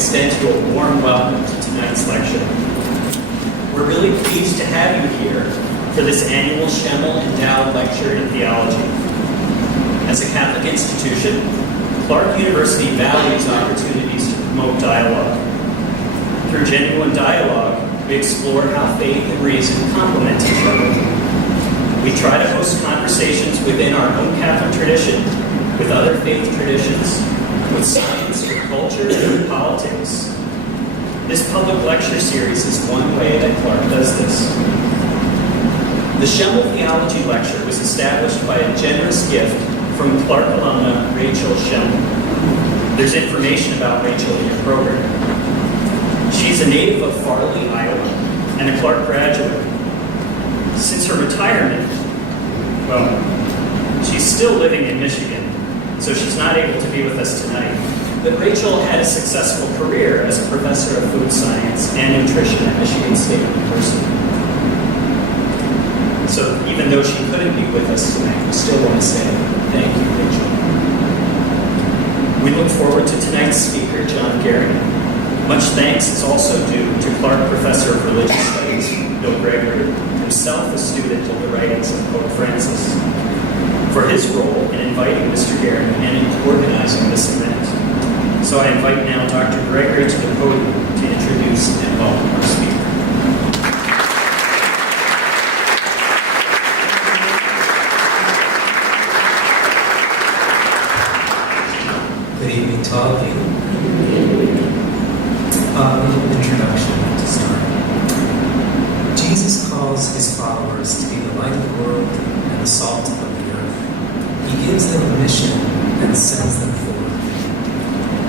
extend you a warm welcome to tonight's lecture. We're really pleased to have you here for this annual Schemmel Endowed Lecture in Theology. As a Catholic institution, Clarke University values opportunities to promote dialogue. Through genuine dialogue, we explore how faith and reason complement each other. We try to host conversations within our own Catholic tradition, with other faith traditions, with science, with culture, and with politics. This public lecture series is one way that Clarke does this. The Schemmel Theology Lecture was established by a generous gift from Clarke alumna Rachel Schemmel. There's information about Rachel in your program. She's a native of Farley, Iowa, and a Clarke graduate. Since her retirement, she's still living in Michigan, so she's not able to be with us tonight. But Rachel had a successful career as a professor of food science and nutrition at Michigan State University. So even though she couldn't be with us tonight, we still want to say thank you, Rachel. We look forward to tonight's speaker, John Gehring. Much thanks is also due to Clarke Professor of Religious Studies, Bill Gregory, himself a student of the writings of Pope Francis, for his role in inviting Mr. Gehring and in organizing this event. So I invite now Dr. Gregory to the podium to introduce and welcome our speaker. Good evening to all of you. A little introduction to start. Jesus calls his followers to be the light of the world and the salt of the earth. He gives them a mission and sends them forth.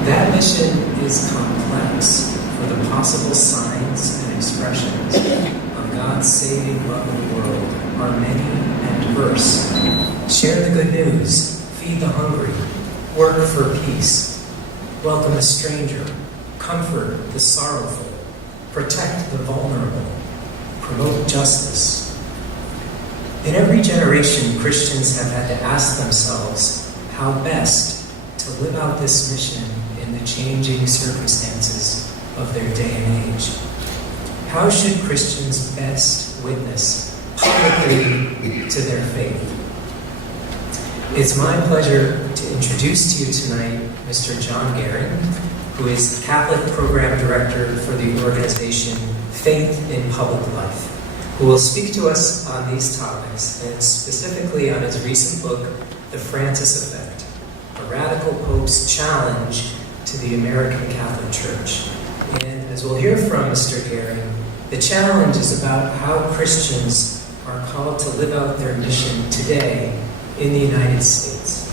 That mission is complex, for the possible signs and expressions of God's saving love of the world are many and diverse. Share the good news, feed the hungry, work for peace, welcome a stranger, comfort the sorrowful, protect the vulnerable, promote justice. In every generation, Christians have had to ask themselves how best to live out this mission in the changing circumstances of their day and age. How should Christians best witness publicly to their faith? It's my pleasure to introduce to you tonight Mr. John Gehring, who is Catholic Program Director for the organization Faith in Public Life, who will speak to us on these topics, and specifically on his recent book, The Francis Effect, a radical Pope's challenge to the American Catholic Church. And as we'll hear from Mr. Gehring, the challenge is about how Christians are called to live out their mission today in the United States.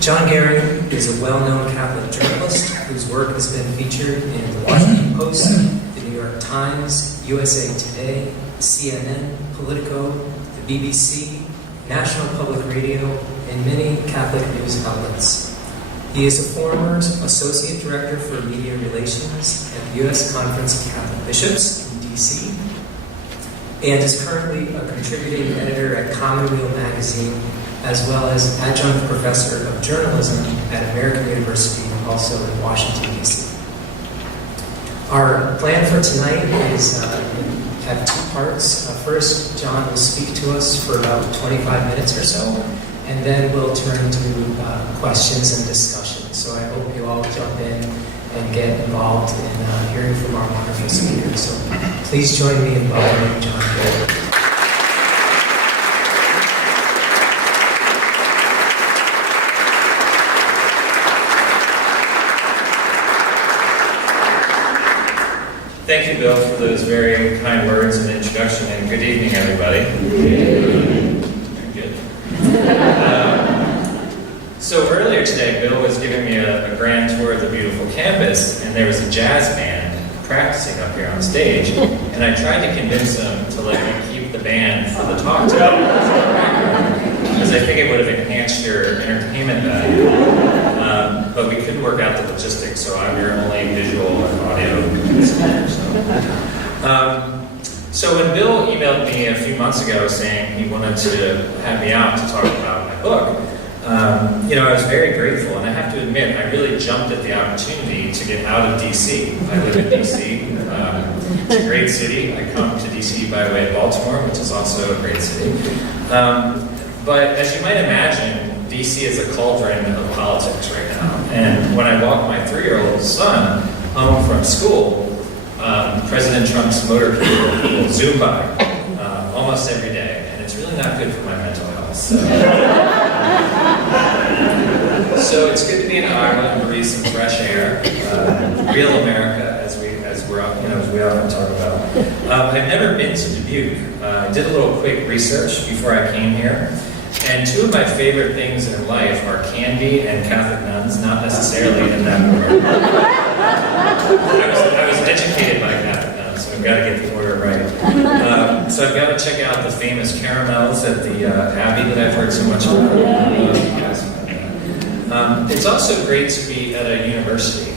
John Gehring is a well-known Catholic journalist whose work has been featured in the Washington Post, the New York Times, USA Today, CNN, Politico, the BBC, National Public Radio, and many Catholic news outlets. He is a former Associate Director for Media Relations at the U.S. Conference of Catholic Bishops in D.C., and is currently a contributing editor at Commonweal Magazine, as well as adjunct professor of journalism at American University, also in Washington, D.C. Our plan for tonight is have two parts. First, John will speak to us for about 25 minutes or so, and then we'll turn to questions and discussion. So I hope you all jump in and get involved in hearing from our wonderful speakers. So please join me in welcoming John Gehring. Thank you, Bill, for those very kind words and introduction, and good evening, everybody. Good. So earlier today, Bill was giving me a grand tour of the beautiful campus, and there was a jazz band practicing up here on stage, and I tried to convince him to let me keep the band for the talk today, because I think it would have enhanced your entertainment value. But we couldn't work out the logistics, so I'm your only visual and audio speaker. So when Bill emailed me a few months ago saying he wanted to have me out to talk about my book, I was very grateful, and I have to admit, I really jumped at the opportunity to get out of DC. I live in DC. It's a great city. I come to DC by way of Baltimore, which is also a great city. But as you might imagine, DC is a cauldron of politics right now. And when I walk my 3-year-old son home from school, President Trump's motorcade will zoom by almost every day, and it's really not good for my mental health. So it's good to be in Iowa and breathe some fresh air, real America, as we often talk about. I've never been to Dubuque. I did a little quick research before I came here, and 2 of my favorite things in life are candy and Catholic nuns, not necessarily in that order. I was educated by Catholic nuns, so I've got to get the order right. So I've got to check out the famous caramels at the Abbey that I've heard so much about. It's also great to be at a university,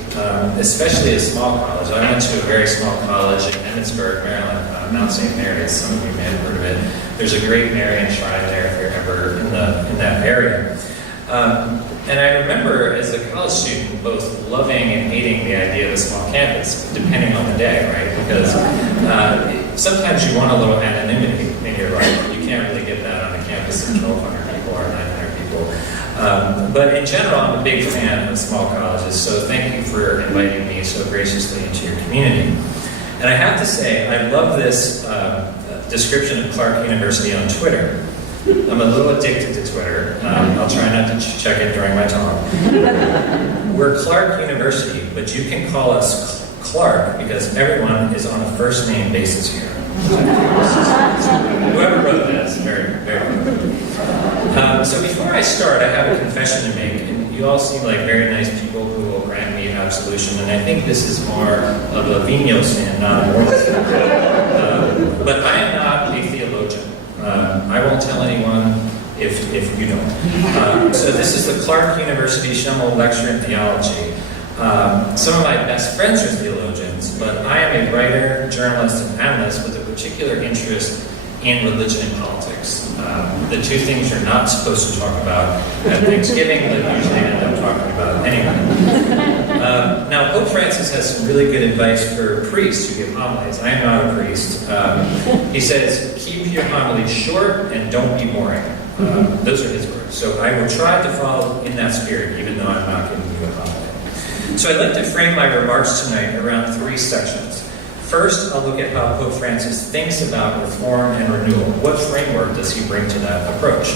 especially a small college. I went to a very small college in Emmitsburg, Maryland, Mount St. Mary's. Some of you may have heard of it. There's a great Marian shrine there if you're ever in that area. And I remember as a college student both loving and hating the idea of a small campus, depending on the day, right? Because sometimes you want a little anonymity in your life. You can't really get that on a campus of 1,200 people or 900 people. But in general, I'm a big fan of small colleges, so thank you for inviting me so graciously into your community. And I have to say, I love this description of Clarke University on Twitter. I'm a little addicted to Twitter. I'll try not to check it during my talk. We're Clarke University, but you can call us Clarke because everyone is on a first-name basis here. Whoever wrote that is very, very good. So before I start, I have a confession to make. And you all seem like very nice people who will grant me absolution, and I think this is more of a venial sin, not a moral sin. But I am not a theologian. I won't tell anyone if you don't. So this is the Clarke University Schemmel Lecture in Theology. Some of my best friends are theologians, but I am a writer, journalist, and analyst with a particular interest in religion and politics. The 2 things you're not supposed to talk about at Thanksgiving, but usually end up talking about anyway. Now, Pope Francis has some really good advice for priests who give homilies. I am not a priest. He says, keep your homilies short and don't be boring. Those are his words. So I will try to follow in that spirit, even though I'm not giving you a homily. So I'd like to frame my remarks tonight around 3 sections. First, I'll look at how Pope Francis thinks about reform and renewal. What framework does he bring to that approach?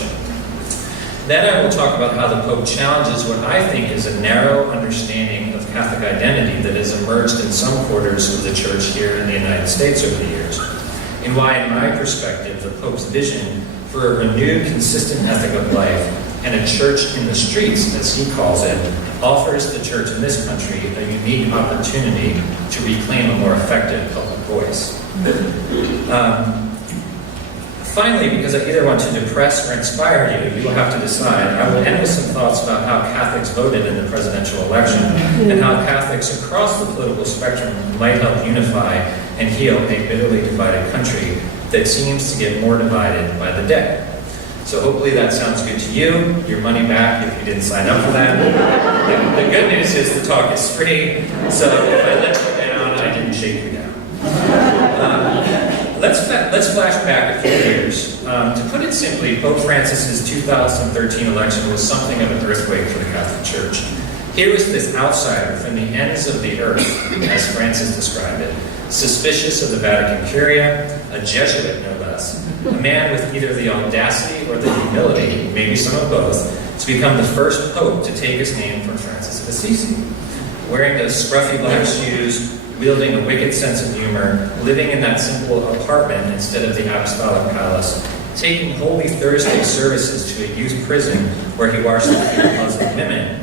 Then I will talk about how the Pope challenges what I think is a narrow understanding of Catholic identity that has emerged in some quarters of the Church here in the United States over the years, and why, in my perspective, the Pope's vision for a renewed, consistent ethic of life and a church in the streets, as he calls it, offers the church in this country a unique opportunity to reclaim a more effective public voice. Finally, because I either want to depress or inspire you, you will have to decide. I will end with some thoughts about how Catholics voted in the presidential election and how Catholics across the political spectrum might help unify and heal a bitterly divided country that seems to get more divided by the day. So hopefully that sounds good to you. Your money back if you didn't sign up for that. The good news is the talk is free, so if I let you down, I didn't shake you down. Let's flash back a few years. To put it simply, Pope Francis's 2013 election was something of an earthquake for the Catholic Church. Here was this outsider from the ends of the earth, as Francis described it, suspicious of the Vatican Curia, a Jesuit no less, a man with either the audacity or the humility, maybe some of both, to become the first pope to take his name from Francis of Assisi. Wearing those scruffy black shoes, wielding a wicked sense of humor, living in that simple apartment instead of the apostolic palace, taking Holy Thursday services to a youth prison where he washed the feet of Muslim women,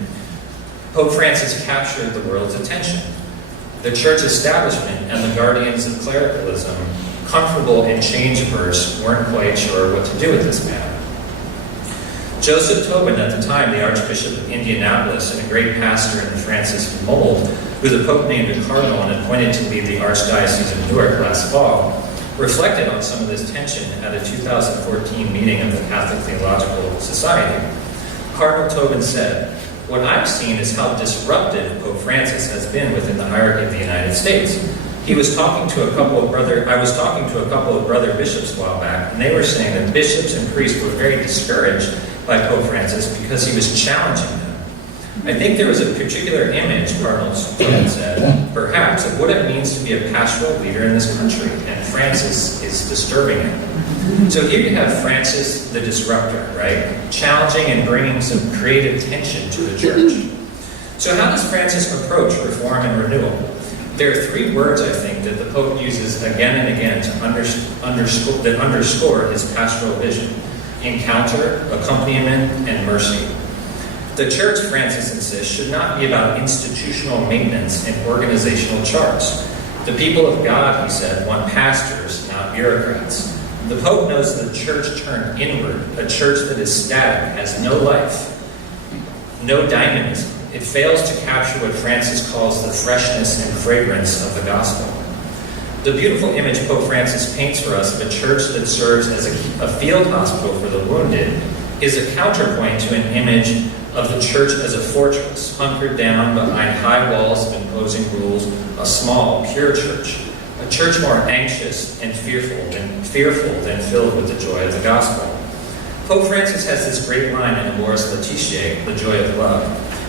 Pope Francis captured the world's attention. The church establishment and the guardians of clericalism, comfortable in change-averse, weren't quite sure what to do with this man. Joseph Tobin, at the time the Archbishop of Indianapolis and a great pastor in the Franciscan mold, who the Pope named a cardinal and appointed to lead the Archdiocese of Newark last fall, reflected on some of this tension at a 2014 meeting of the Catholic Theological Society. Cardinal Tobin said, "What I've seen is how disruptive Pope Francis has been within the hierarchy of the United States. I was talking to a couple of brother bishops a while back, and they were saying that bishops and priests were very discouraged by Pope Francis because he was challenging them. I think there was a particular image," Cardinal Tobin said, "perhaps of what it means to be a pastoral leader in this country, and Francis is disturbing it." So here you have Francis, the disruptor, right? Challenging and bringing some creative tension to the church. So how does Francis approach reform and renewal? There are three words, I think, that the Pope uses again and again to underscore his pastoral vision: encounter, accompaniment, and mercy. The church, Francis insists, should not be about institutional maintenance and organizational charts. The people of God, he said, want pastors, not bureaucrats. The Pope knows the church turned inward, a church that is static, has no life, no dynamism. It fails to capture what Francis calls the freshness and fragrance of the gospel. The beautiful image Pope Francis paints for us of a church that serves as a field hospital for the wounded is a counterpoint to an image of the church as a fortress, hunkered down behind high walls of imposing rules, a small, pure church, a church more anxious and fearful than filled with the joy of the gospel. Pope Francis has this great line in Amoris Laetitia, The Joy of Love,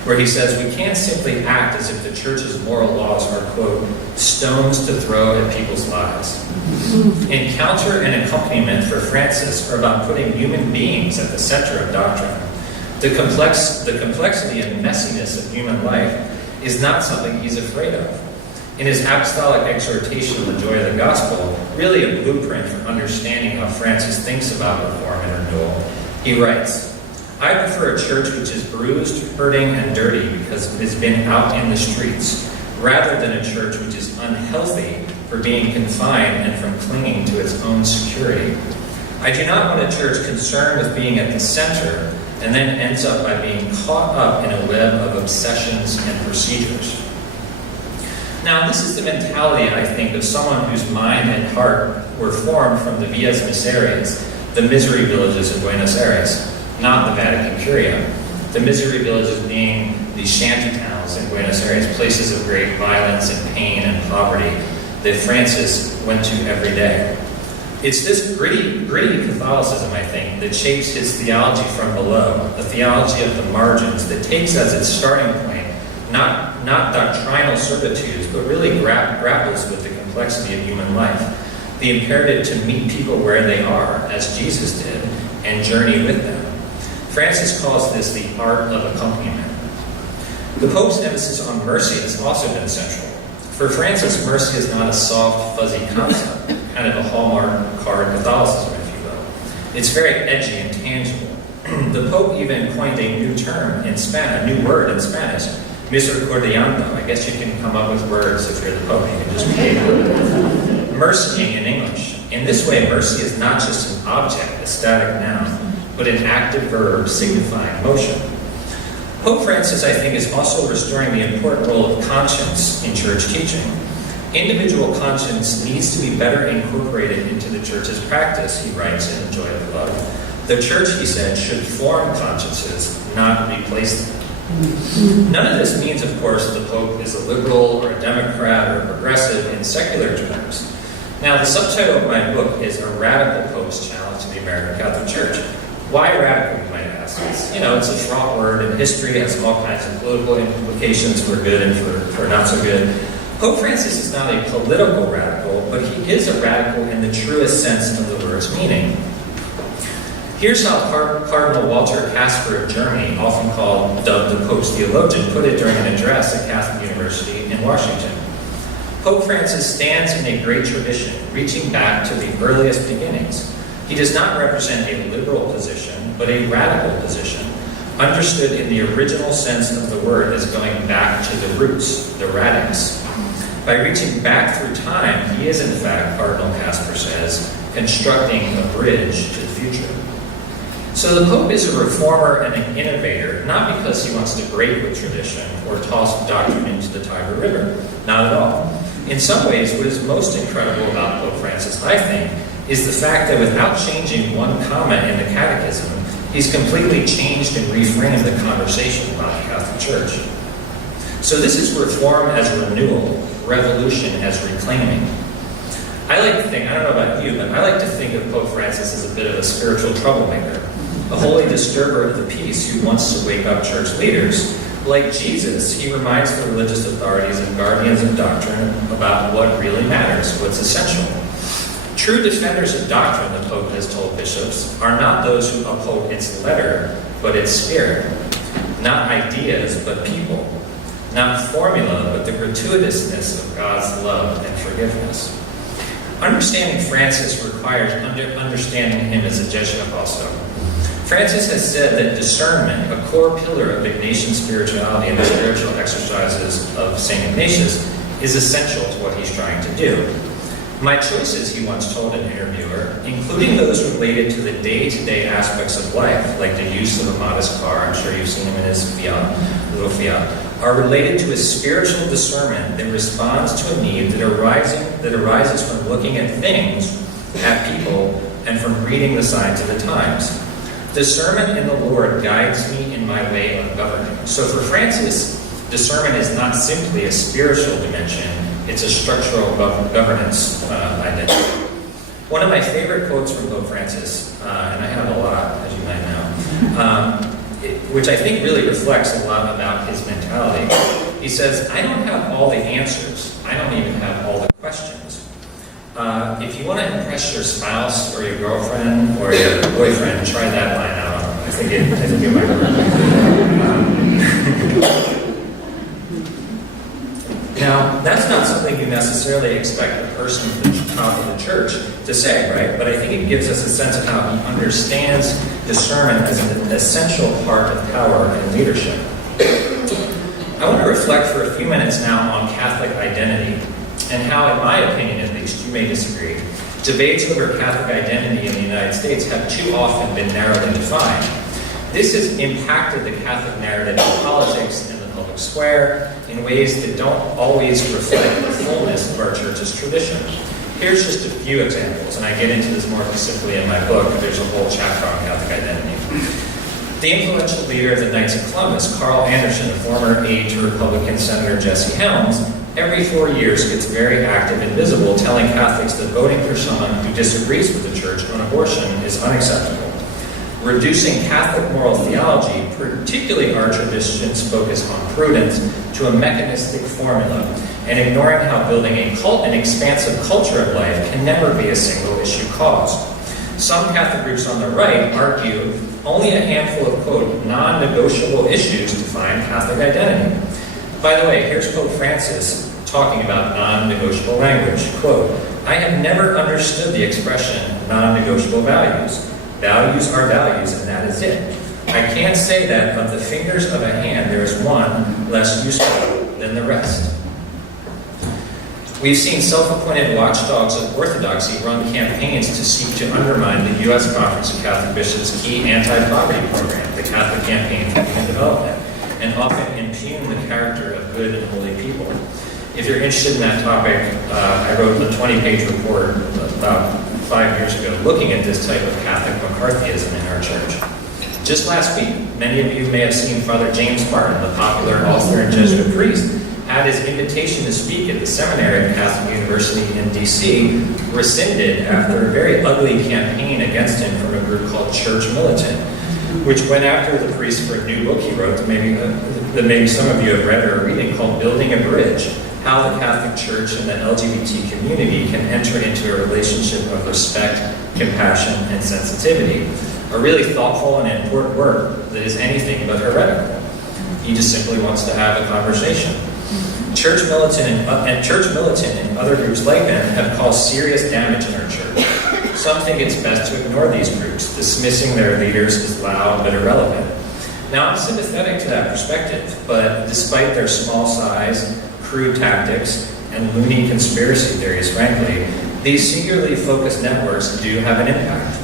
where he says, "We can't simply act as if the church's moral laws are, quote, stones to throw at people's lives." Encounter and accompaniment for Francis are about putting human beings at the center of doctrine. The complexity and messiness of human life is not something he's afraid of. In his apostolic exhortation, The Joy of the Gospel, really a blueprint for understanding how Francis thinks about reform and renewal, he writes, "I prefer a church which is bruised, hurting, and dirty because it has been out in the streets, rather than a church which is unhealthy for being confined and from clinging to its own security. I do not want a church concerned with being at the center and then ends up by being caught up in a web of obsessions and procedures." Now, this is the mentality, I think, of someone whose mind and heart were formed from the Villas Miserias, the misery villages of Buenos Aires, not the Vatican Curia. The misery villages being these shanty towns in Buenos Aires, places of great violence and pain and poverty that Francis went to every day. It's this gritty Catholicism, I think, that shapes his theology from below, a theology of the margins that takes as its starting point not doctrinal certitudes, but really grapples with the complexity of human life, the imperative to meet people where they are, as Jesus did, and journey with them. Francis calls this the art of accompaniment. The Pope's emphasis on mercy has also been central. For Francis, mercy is not a soft, fuzzy concept, kind of a hallmark card Catholicism, if you will. It's very edgy and tangible. The Pope even coined a new term in Spanish, a new word in Spanish, misericordiando. I guess you can come up with words if you're the Pope. You can just create them. Mercy in English. In this way, mercy is not just an object, a static noun, but an active verb signifying motion. Pope Francis, I think, is also restoring the important role of conscience in church teaching. Individual conscience needs to be better incorporated into the church's practice, he writes in The Joy of Love. The church, he said, should form consciences, not replace them. None of this means, of course, the Pope is a liberal or a Democrat or a progressive in secular terms. Now, the subtitle of my book is A Radical Pope's Challenge to the American Catholic Church. Why radical, you might ask? It's a fraught word, and history has all kinds of political implications for good and for not so good. Pope Francis is not a political radical, but he is a radical in the truest sense of the word's meaning. Here's how Cardinal Walter Kasper of Germany, often called the Pope's theologian, put it during an address at Catholic University in Washington. Pope Francis stands in a great tradition, reaching back to the earliest beginnings. He does not represent a liberal position, but a radical position, understood in the original sense of the word as going back to the roots, the radix. By reaching back through time, he is, in fact, Cardinal Kasper says, constructing a bridge to the future. So the Pope is a reformer and an innovator, not because he wants to break with tradition or toss doctrine into the Tiber River. Not at all. In some ways, what is most incredible about Pope Francis, I think, is the fact that without changing one comma in the Catechism, He's completely changed and reframed the conversation about the Catholic Church. So this is reform as renewal, revolution as reclaiming. I like to think, I don't know about you, but I like to think of Pope Francis as a bit of a spiritual troublemaker, a holy disturber of the peace who wants to wake up church leaders. Like Jesus, he reminds the religious authorities and guardians of doctrine about what really matters, what's essential. True defenders of doctrine, the Pope has told bishops, are not those who uphold its letter, but its spirit. Not ideas, but people. Not formula, but the gratuitousness of God's love and forgiveness. Understanding Francis requires understanding him as a Jesuit also. Francis has said that discernment, a core pillar of Ignatian spirituality and the spiritual exercises of St. Ignatius, is essential to what he's trying to do. My choices, he once told an interviewer, including those related to the day-to-day aspects of life, like the use of a modest car, I'm sure you've seen him in his Fiat, little Fiat, are related to a spiritual discernment that responds to a need that arises from looking at things, at people, and from reading the signs of the times. Discernment in the Lord guides me in my way of governing. So for Francis, discernment is not simply a spiritual dimension, it's a structural governance identity. One of my favorite quotes from Pope Francis, and I have a lot, as you might know, which I think really reflects a lot about his mentality. He says, I don't have all the answers. I don't even have all the questions. If you want to impress your spouse or your girlfriend or your boyfriend, try that line out. I think it might work. Now, that's not something you necessarily expect a person at the top of the church to say, right? But I think it gives us a sense of how he understands discernment as an essential part of power and leadership. I want to reflect for a few minutes now on Catholic identity and how, in my opinion at least, you may disagree, debates over Catholic identity in the United States have too often been narrowly defined. This has impacted the Catholic narrative in politics and the public square in ways that don't always reflect the fullness of our church's tradition. Here's just a few examples, and I get into this more specifically in my book. There's a whole chapter on Catholic identity. The influential leader of the Knights of Columbus, Carl Anderson, a former aide to Republican Senator Jesse Helms, every 4 years gets very active and visible, telling Catholics that voting for someone who disagrees with the church on abortion is unacceptable. Reducing Catholic moral theology, particularly our tradition's focus on prudence, to a mechanistic formula, and ignoring how building an expansive culture of life can never be a single-issue cause. Some Catholic groups on the right argue only a handful of, quote, non-negotiable issues define Catholic identity. By the way, here's Pope Francis talking about non-negotiable language. Quote, I have never understood the expression non-negotiable values. Values are values, and that is it. I can't say that of the fingers of a hand there is one less useful than the rest. We've seen self-appointed watchdogs of orthodoxy run campaigns to seek to undermine the U.S. Conference of Catholic Bishops' key anti-poverty program, the Catholic Campaign for Human Development, and often impugn the character of good and holy people. If you're interested in that topic, I wrote a 20-page report about 5 years ago looking at this type of Catholic McCarthyism in our church. Just last week, many of you may have seen Father James Martin, the popular author and Jesuit priest, had his invitation to speak at the seminary at Catholic University in D.C. rescinded after a very ugly campaign against him from a group called Church Militant, which went after the priest for a new book he wrote that maybe some of you have read or are reading, called Building a Bridge: How the Catholic Church and the LGBT community can enter into a relationship of respect, compassion, and sensitivity. A really thoughtful and important work that is anything but heretical. He just simply wants to have a conversation. Church Militant and other groups like them have caused serious damage in our church. Some think it's best to ignore these groups, dismissing their leaders as loud but irrelevant. Now, I'm sympathetic to that perspective, but despite their small size, crude tactics, and loony conspiracy theories, frankly, these singularly focused networks do have an impact.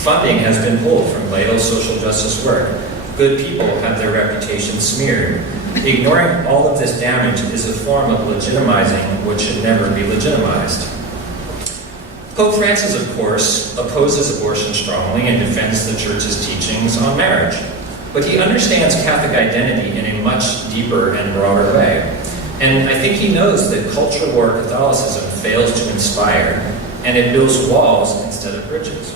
Funding has been pulled from vital social justice work. Good people have their reputations smeared. Ignoring all of this damage is a form of legitimizing what should never be legitimized. Pope Francis, of course, opposes abortion strongly and defends the Church's teachings on marriage. But he understands Catholic identity in a much deeper and broader way. And I think he knows that culture war Catholicism fails to inspire, and it builds walls instead of bridges.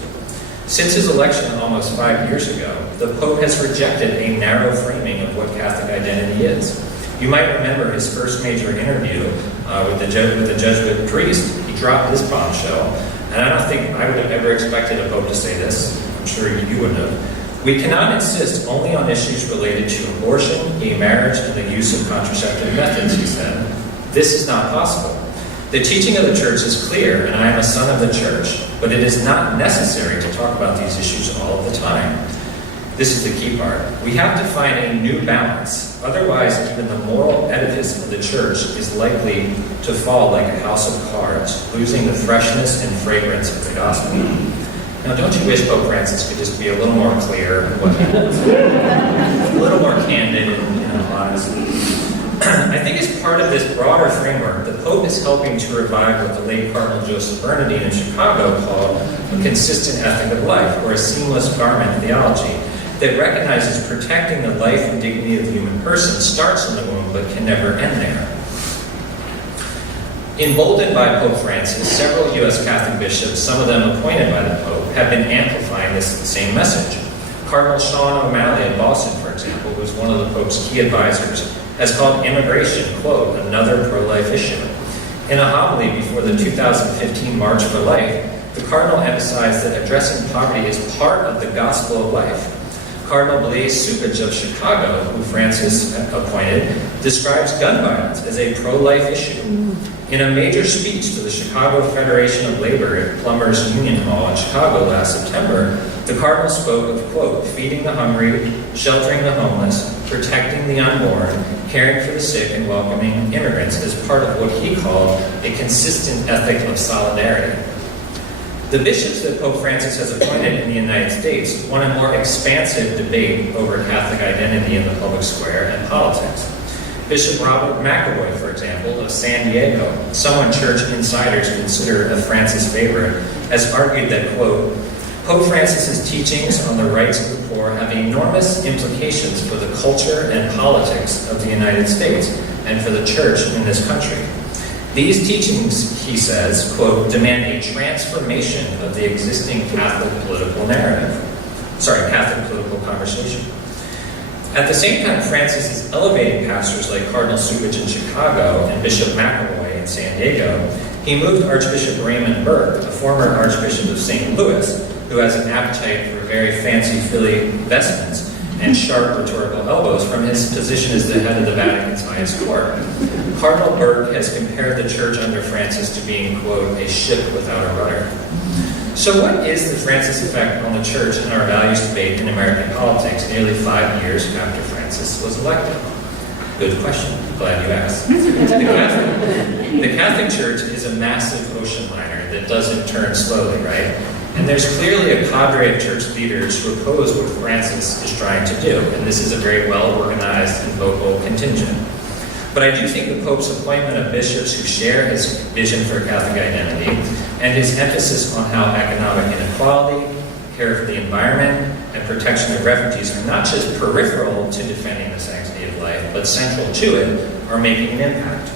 Since his election almost 5 years ago, the Pope has rejected a narrow framing of what Catholic identity is. You might remember his first major interview with the Jesuit priest. He dropped this bombshell, and I don't think I would have ever expected a Pope to say this. I'm sure you wouldn't have. We cannot insist only on issues related to abortion, gay marriage, and the use of contraceptive methods, he said. This is not possible. The teaching of the Church is clear, and I am a son of the Church, but it is not necessary to talk about these issues all of the time. This is the key part. We have to find a new balance. Otherwise, even the moral edifice of the Church is likely to fall like a house of cards, losing the freshness and fragrance of the gospel. Now, don't you wish Pope Francis could just be a little more clear, a little more candid and honest? I think as part of this broader framework, the Pope is helping to revive what the late Cardinal Joseph Bernardine in Chicago called a consistent ethic of life, or a seamless garment theology, that recognizes protecting the life and dignity of the human person starts in the womb but can never end there. Emboldened by Pope Francis, several U.S. Catholic bishops, some of them appointed by the Pope, have been amplifying this same message. Cardinal Sean O'Malley of Boston, for example, who is one of the Pope's key advisors, has called immigration, quote, another pro-life issue. In a homily before the 2015 March for Life, the Cardinal emphasized that addressing poverty is part of the gospel of life. Cardinal Blaise Cupich of Chicago, who Francis appointed, describes gun violence as a pro-life issue. In a major speech to the Chicago Federation of Labor at Plumbers Union Hall in Chicago last September, the Cardinal spoke of, quote, feeding the hungry, sheltering the homeless, protecting the unborn, caring for the sick, and welcoming immigrants as part of what he called a consistent ethic of solidarity. The bishops that Pope Francis has appointed in the United States want a more expansive debate over Catholic identity in the public square and politics. Bishop Robert McAvoy, for example, of San Diego, someone church insiders consider a Francis favorite, has argued that, quote, Pope Francis's teachings on the rights of the poor have enormous implications for the culture and politics of the United States and for the church in this country. These teachings, he says, quote, demand a transformation of the existing Catholic political conversation. At the same time, Francis is elevating pastors like Cardinal Cupich in Chicago and Bishop McAvoy in San Diego. He moved Archbishop Raymond Burke, a former Archbishop of St. Louis, who has an appetite for very fancy Philly vestments and sharp rhetorical elbows, from his position as the head of the Vatican's highest court. Cardinal Burke has compared the church under Francis to being, quote, a ship without a rudder. So what is the Francis effect on the church and our values debate in American politics nearly 5 years after Francis was elected? Good question. Glad you asked. The Catholic Church is a massive ocean liner that doesn't turn slowly, right? And there's clearly a cadre of church leaders who oppose what Francis is trying to do, and this is a very well-organized and vocal contingent. But I do think the Pope's appointment of bishops who share his vision for Catholic identity and his emphasis on how economic inequality, care for the environment, and protection of refugees are not just peripheral to defending the sanctity of life, but central to it, are making an impact.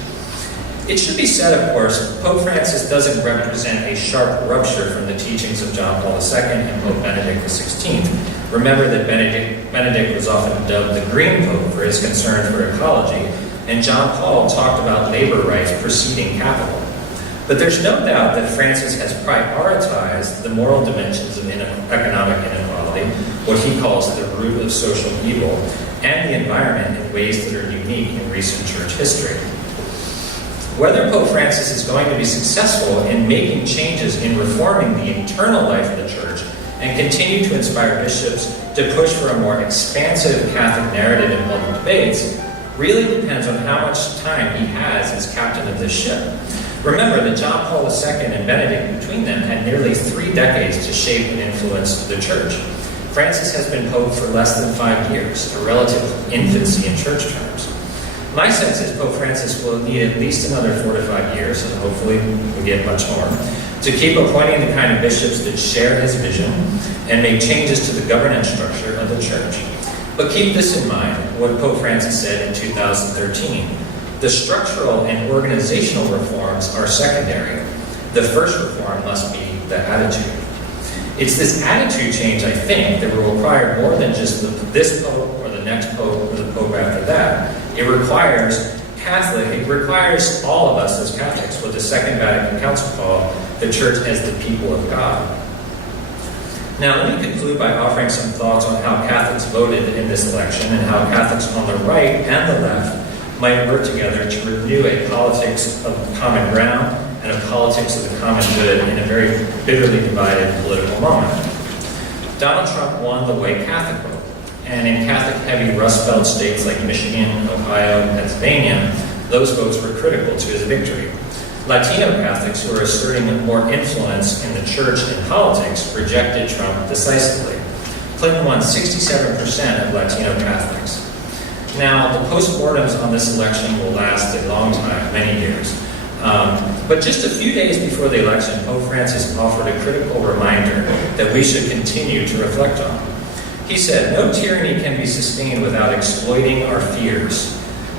It should be said, of course, Pope Francis doesn't represent a sharp rupture from the teachings of John Paul II and Pope Benedict XVI. Remember that Benedict was often dubbed the Green Pope for his concern for ecology, and John Paul talked about labor rights preceding capital. But there's no doubt that Francis has prioritized the moral dimensions of economic inequality, what he calls the root of social evil, and the environment in ways that are unique in recent church history. Whether Pope Francis is going to be successful in making changes in reforming the internal life of the church and continue to inspire bishops to push for a more expansive Catholic narrative in public debates really depends on how much time he has as captain of this ship. Remember that John Paul II and Benedict between them had nearly 3 decades to shape and influence the church. Francis has been Pope for less than 5 years, a relative infancy in church terms. My sense is Pope Francis will need at least another 4 to 5 years, and hopefully we'll get much more, to to keep appointing the kind of bishops that share his vision and make changes to the governance structure of the church. But keep this in mind, what Pope Francis said in 2013. The structural and organizational reforms are secondary. The first reform must be the attitude. It's this attitude change, I think, that will require more than just this pope or the next pope or the pope after that. It requires all of us as Catholics, what the Second Vatican Council called the Church as the people of God. Now, let me conclude by offering some thoughts on how Catholics voted in this election and how Catholics on the right and the left might work together to renew a politics of common ground and a politics of the common good in a very bitterly divided political moment. Donald Trump won the white Catholic vote, and in Catholic-heavy Rust Belt states like Michigan, Ohio, and Pennsylvania, those votes were critical to his victory. Latino Catholics who are asserting more influence in the church and politics rejected Trump decisively. Clinton won 67% of Latino Catholics. Now, the postmortems on this election will last a long time, many years. But just a few days before the election, Pope Francis offered a critical reminder that we should continue to reflect on. He said, "No tyranny can be sustained without exploiting our fears.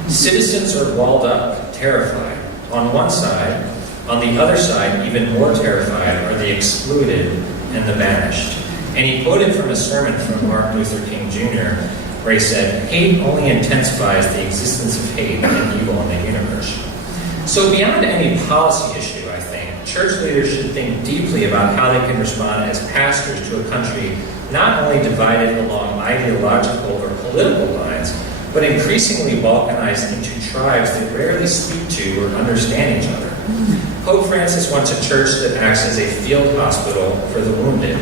Citizens are walled up, terrified. On one side, on the other side, even more terrified are the excluded and the banished." And he quoted from a sermon from Martin Luther King Jr., where he said, "Hate only intensifies the existence of hate and evil in the universe." So beyond any policy issue, I think, church leaders should think deeply about how they can respond as pastors to a country not only divided along ideological or political lines, but increasingly balkanized into tribes that rarely speak to or understand each other. Pope Francis wants a church that acts as a field hospital for the wounded.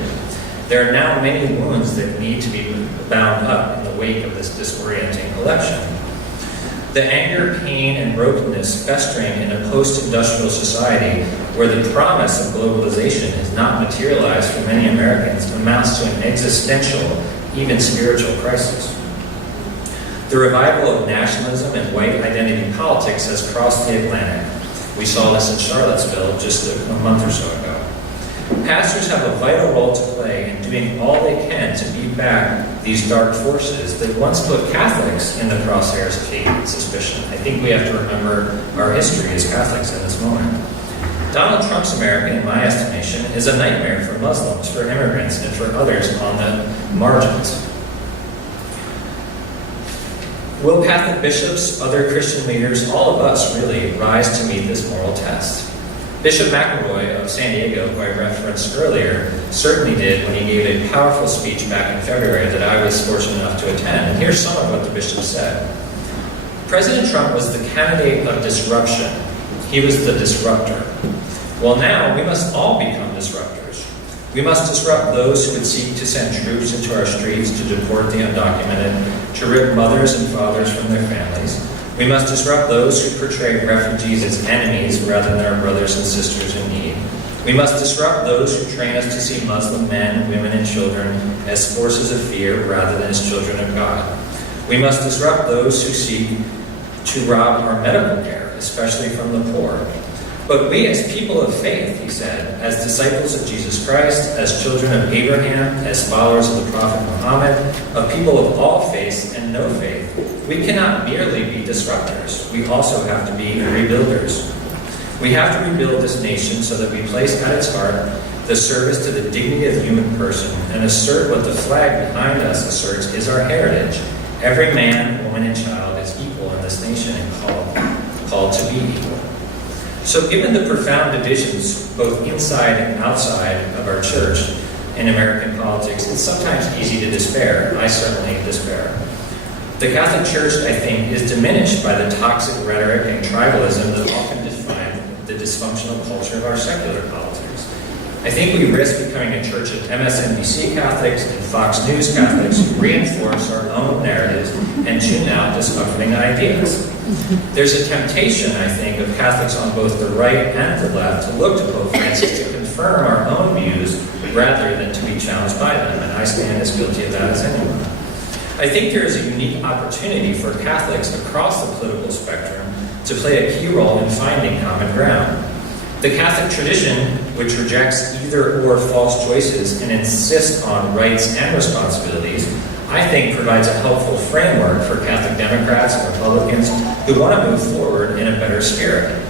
There are now many wounds that need to be bound up in the wake of this disorienting election. The anger, pain, and brokenness festering in a post-industrial society where the promise of globalization has not materialized for many Americans amounts to an existential, even spiritual crisis. The revival of nationalism and white identity politics has crossed the Atlantic. We saw this in Charlottesville just a month or so ago. Pastors have a vital role to play in doing all they can to beat back these dark forces that once put Catholics in the crosshairs of hate and suspicion. I think we have to remember our history as Catholics in this moment. Donald Trump's America, in my estimation, is a nightmare for Muslims, for immigrants, and for others on the margins. Will Catholic bishops, other Christian leaders, all of us really, rise to meet this moral test? Bishop McElroy of San Diego, who I referenced earlier, certainly did when he gave a powerful speech back in February that I was fortunate enough to attend. And here's some of what the bishop said. President Trump was the candidate of disruption. He was the disruptor. Well, now we must all become disruptors. We must disrupt those who would seek to send troops into our streets to deport the undocumented, to rip mothers and fathers from their families. We must disrupt those who portray refugees as enemies rather than our brothers and sisters in need. We must disrupt those who train us to see Muslim men, women, and children as forces of fear rather than as children of God. We must disrupt those who seek to rob our medical care, especially from the poor. But we as people of faith, he said, as disciples of Jesus Christ, as children of Abraham, as followers of the prophet Muhammad, of people of all faiths and no faith, we cannot merely be disruptors. We also have to be rebuilders. We have to rebuild this nation so that we place at its heart the service to the dignity of the human person and assert what the flag behind us asserts is our heritage. Every man, woman, and child is equal in this nation and called to be equal. So given the profound divisions, both inside and outside of our church in American politics, it's sometimes easy to despair. I certainly despair. The Catholic Church, I think, is diminished by the toxic rhetoric and tribalism that often define the dysfunctional culture of our secular politics. I think we risk becoming a church of MSNBC Catholics and Fox News Catholics who reinforce our own narratives and tune out discomforting ideas. There's a temptation, I think, of Catholics on both the right and the left to look to Pope Francis to confirm our own views rather than to be challenged by them, and I stand as guilty of that as anyone. I think there is a unique opportunity for Catholics across the political spectrum to play a key role in finding common ground. The Catholic tradition, which rejects either or false choices and insists on rights and responsibilities, I think provides a helpful framework for Catholic Democrats and Republicans who want to move forward in a better spirit.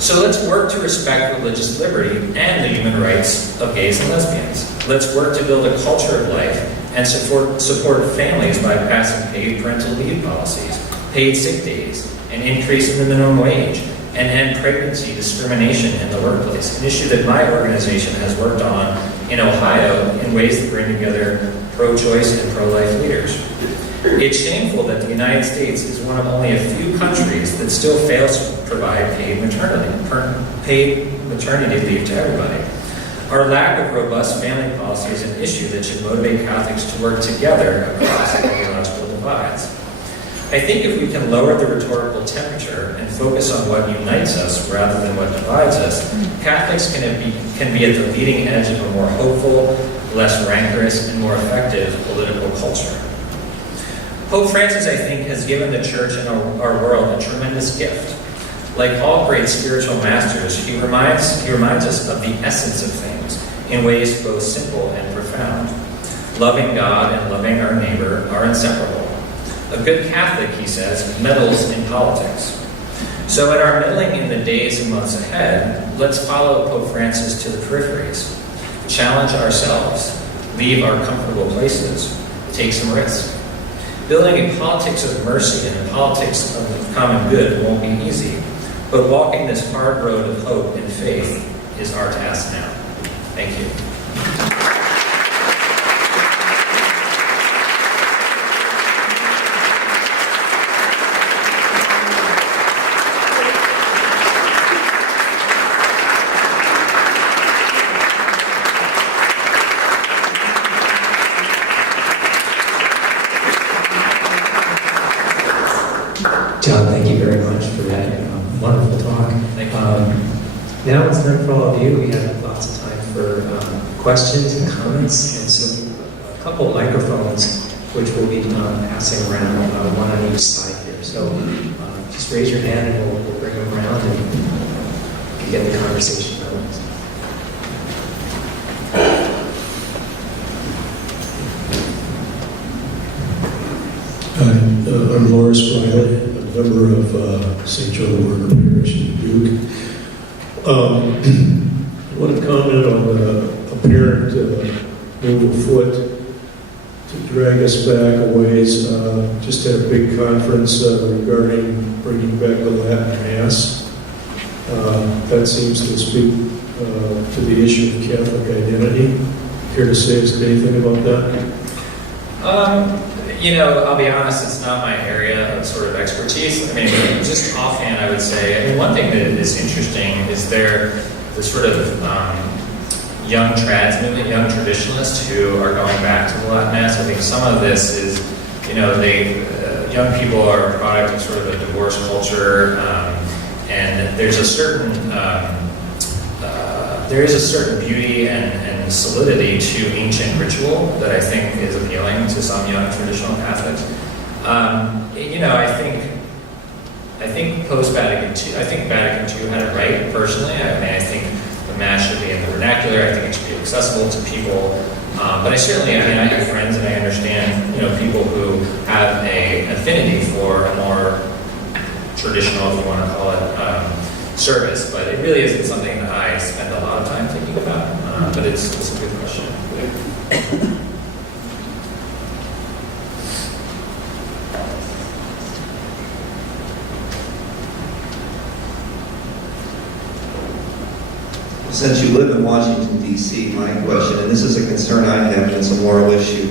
So let's work to respect religious liberty and the human rights of gays and lesbians. Let's work to build a culture of life and support families by passing paid parental leave policies, paid sick days, an increase in the minimum wage, and end pregnancy discrimination in the workplace, an issue that my organization has worked on in Ohio in ways that bring together pro-choice and pro-life leaders. It's shameful that the United States is one of only a few countries that still fails to provide paid maternity leave to everybody. Our lack of robust family policy is an issue that should motivate Catholics to work together across ideological divides. I think if we can lower the rhetorical temperature and focus on what unites us rather than what divides us, Catholics can be at the leading edge of a more hopeful, less rancorous, and more effective political culture. Pope Francis, I think, has given the Church and our world a tremendous gift. Like all great spiritual masters, he reminds us of the essence of things in ways both simple and profound. Loving God and loving our neighbor are inseparable. A good Catholic, he says, meddles in politics. So in our meddling in the days and months ahead, let's follow Pope Francis to the peripheries, challenge ourselves, leave our comfortable places, take some risks. Building a politics of mercy and a politics of common good won't be easy, but walking this hard road of hope and faith is our task now. Thank you. John, thank you very much for that wonderful talk. Thank you. Now it's time for all of you. We have lots of time for questions and comments, and so a couple microphones which we'll be passing around, one on each side here. So just raise your hand and we'll bring them around and get the conversation going. I'm Morris Riley, a member of St. John the Martyr Parish in Duke. I want to comment on the apparent move afoot to drag us back a ways. Just had a big conference regarding bringing back the Latin Mass. That seems to speak to the issue of Catholic identity. Care to say anything about that? I'll be honest, it's not my area of sort of expertise. I mean, just offhand, I would say, one thing that is interesting is the sort of young trads movement, young traditionalists who are going back to the Latin Mass. I think some of this is, young people are a product of sort of a divorce culture, and there's a certain beauty and solidity to ancient ritual that I think is appealing to some young traditional Catholics. I think post-Vatican II, I think Vatican II had it right, personally. I think the Mass should be in the vernacular. I think it should be accessible to people. But I have friends and I understand, people who have an affinity for a more traditional, if you want to call it, service. But it really isn't something that I spend a lot of time thinking about. But it's a good question. Since you live in Washington, D.C., my question, and this is a concern I have, and it's a moral issue,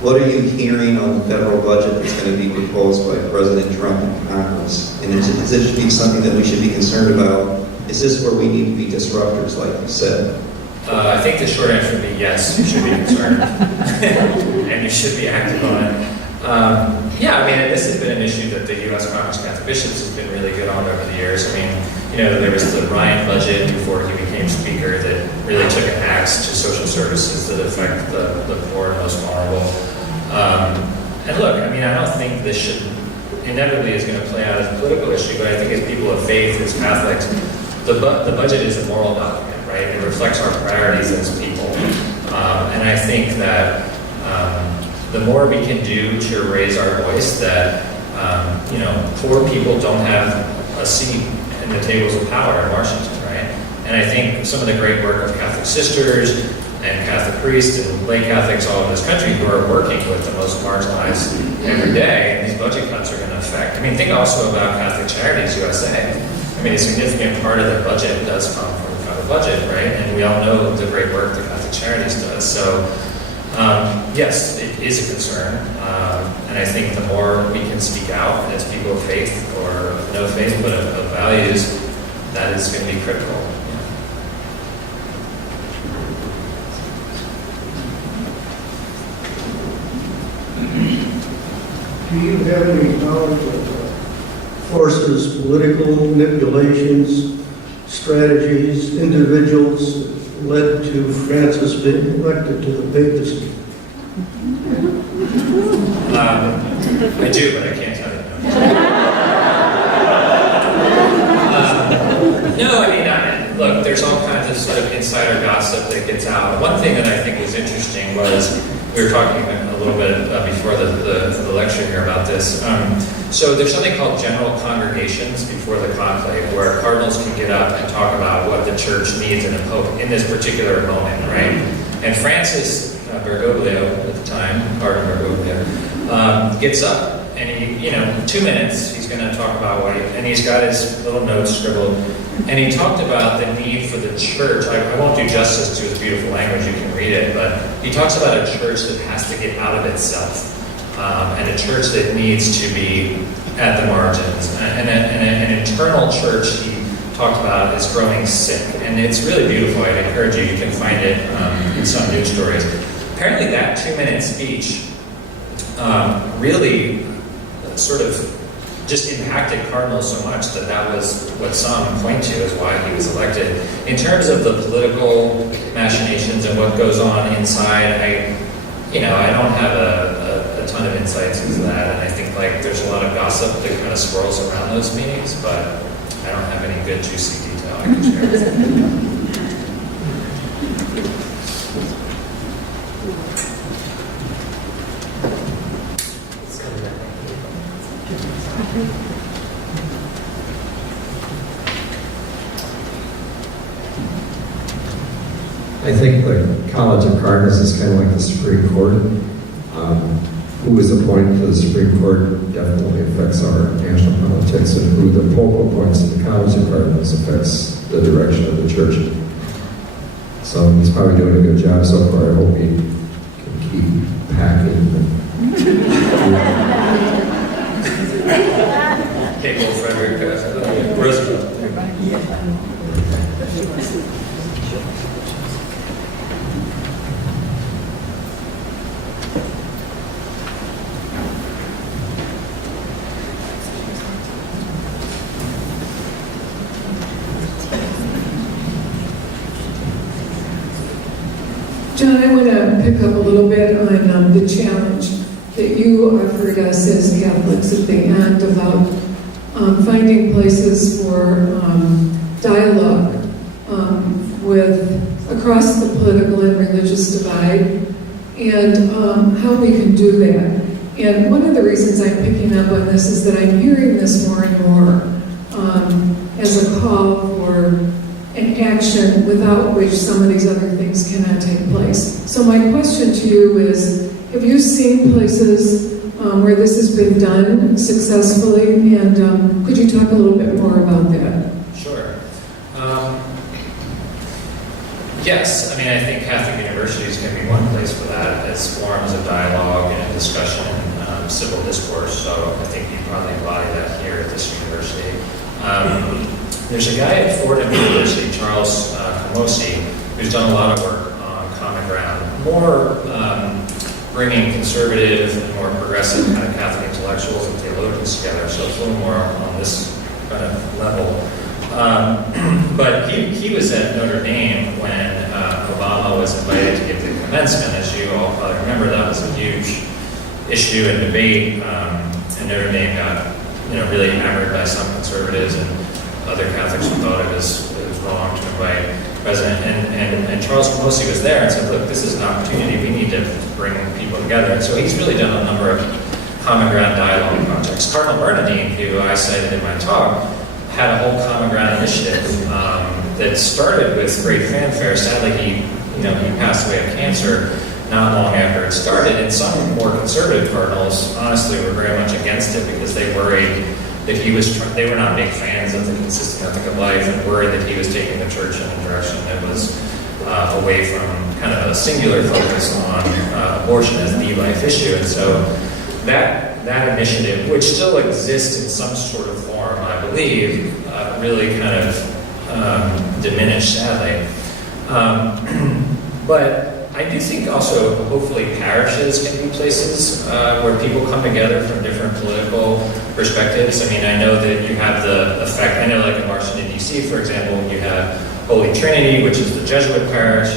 what are you hearing on the federal budget that's going to be proposed by President Trump in Congress? And is this something that we should be concerned about? Is this where we need to be disruptors, like you said? I think the short answer would be yes, you should be concerned. And you should be active on it. This has been an issue that the U.S. Congress of Catholic Bishops has been really good on over the years. There was the Ryan budget before he became Speaker that really took an axe to social services that affect the poor and most vulnerable. And look, I don't think this should inevitably is going to play out as a political issue, but I think as people of faith, as Catholics, the budget is a moral document, right? It reflects our priorities as people. And I think that the more we can do to raise our voice that, poor people don't have a seat in the tables of power in Washington, right? And I think some of the great work of Catholic sisters and Catholic priests and lay Catholics all over this country who are working with the most marginalized every day, and these budget cuts are going to affect. I mean, think also about Catholic Charities USA. I mean, a significant part of their budget does come from the federal budget, right? And we all know the great work that Catholic Charities does. So, yes, it is a concern. And I think the more we can speak out as people of faith, or no faith, but of values, that is going to be critical. Do you have any knowledge of forces, political manipulations, strategies, individuals led to Francis being elected to the papacy? I do, but I can't tell you. No, I mean, look, there's all kinds of sort of insider gossip that gets out. One thing that I think was interesting was, we were talking a little bit before the lecture here about this. So there's something called general congregations before the conclave, where cardinals can get up and talk about what the church needs in a pope in this particular moment, right? And Francis Bergoglio at the time, Cardinal Bergoglio, gets up and he, 2 minutes, he's going to talk about and he's got his little notes scribbled, and he talked about the need for the church. I won't do justice to his beautiful language, you can read it, but he talks about a church that has to get out of itself, and a church that needs to be at the margins. And an internal church he talked about is growing sick, and it's really beautiful. I'd encourage you can find it in some news stories. Apparently that 2-minute speech really sort of just impacted cardinals so much that was what some point to as why he was elected. In terms of the political machinations and what goes on inside, I don't have a ton of insights into that, and I think there's a lot of gossip that kind of swirls around those meetings, but I don't have any good juicy detail I can share. I think the College of Cardinals is kind of like the Supreme Court. Who is appointed to the Supreme Court definitely affects our national politics, and who the Pope appoints to the College of Cardinals affects the direction of the church. So he's probably doing a good job so far. I hope he can keep packing. Hegel, Frederick, Roosevelt. John, I want to pick up a little bit on the challenge that you offered us as Catholics at the end about finding places for dialogue across the political and religious divide, and how we can do that. And one of the reasons I'm picking up on this is that I'm hearing this more and more as a call for an action without which some of these other things cannot take place. So my question to you is, have you seen places where this has been done successfully, and could you talk a little bit more about that? Sure. Yes, I mean, I think Catholic universities can be one place for that as forums of dialogue and discussion and civil discourse, so I think you probably embody that here at this university. There's a guy at Fordham University, Charles Camosi, who's done a lot of work on Common Ground, more bringing conservative and more progressive kind of Catholic intellectuals and theologians together, so it's a little more on this kind of level. But he was at Notre Dame when Obama was invited to give the commencement. As you all probably remember, that was a huge issue and debate, and Notre Dame got really hammered by some conservatives and other Catholics who thought it was the long-term way president, and Charles Formosi was there and said, look, this is an opportunity, we need to bring people together. And so he's really done a number of common ground dialogue projects. Cardinal Bernardine, who I cited in my talk, had a whole common ground initiative that started with great fanfare. Sadly, he passed away of cancer not long after it started, and some more conservative cardinals honestly were very much against it because they worried that they were not big fans of the consistent ethic of life and worried that he was taking the church in a direction that was away from kind of a singular focus on abortion as the life issue. And so that initiative, which still exists in some sort of form, I believe, really kind of diminished, sadly. But I do think also, hopefully, parishes can be places where people come together from different political perspectives. I mean, I know that you have the effect, I know like in Washington, D.C., for example, you have Holy Trinity, which is the Jesuit parish,